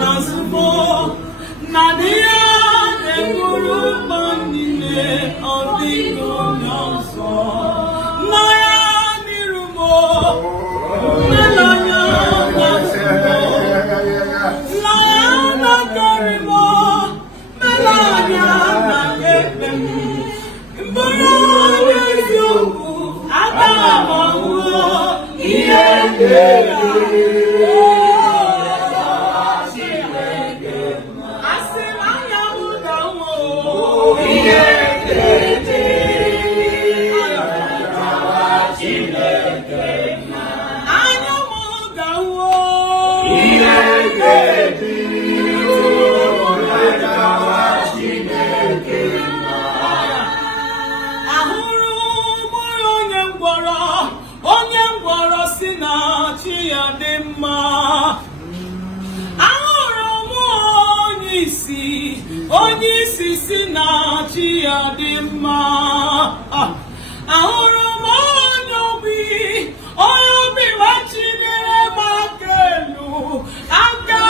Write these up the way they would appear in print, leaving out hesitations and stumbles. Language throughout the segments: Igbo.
Nasmo Nadia Neguru Manile Odingo Nyoso Naya Nirumo Melanya Nasmo Layana Karimo Melanya Nakepem Mburanya Yuku Adamawo Onye isi na chi ya dị mma ahụrụ m onye obi ma chinere m aka elu aka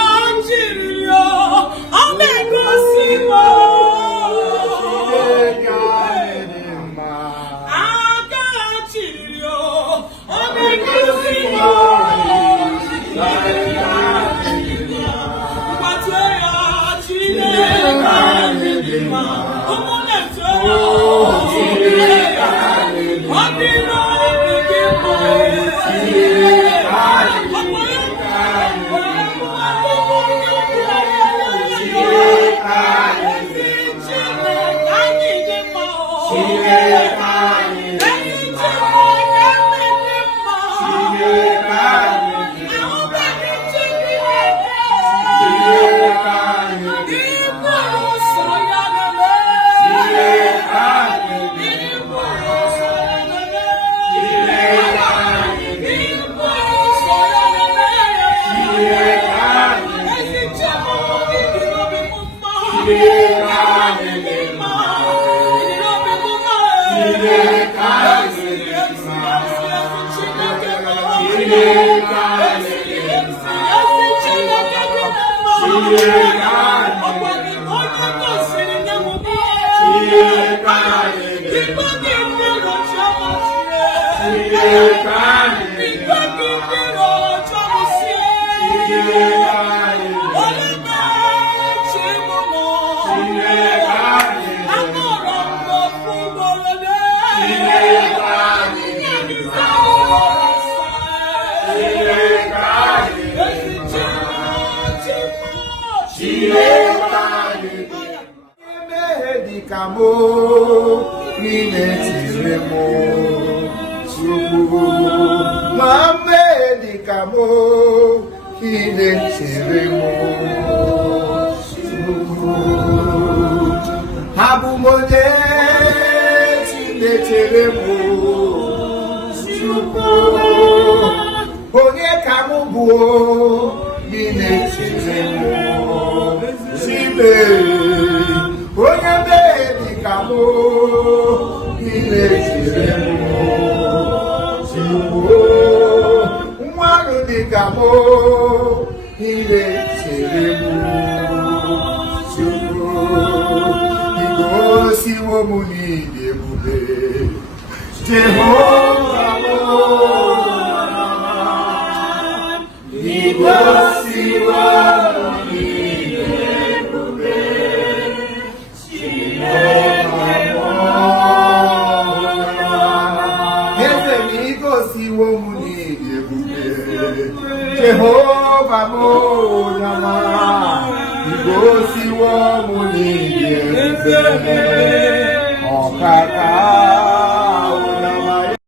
chiri ya ọ na-egosi m aka chiri ya ọ na-egosi m Kamo nine tiremo suku mame di kamo nine tiremo suku habu moje nine tiremo suku onye kamo buo nine tiremo sibe onye bebi kamo ile tiremo nwaru di kamo ile tiremo igosiwo mu ni ebube Jehova mo igosiwo Jehova mo nama, igosi wo mu ni ebube.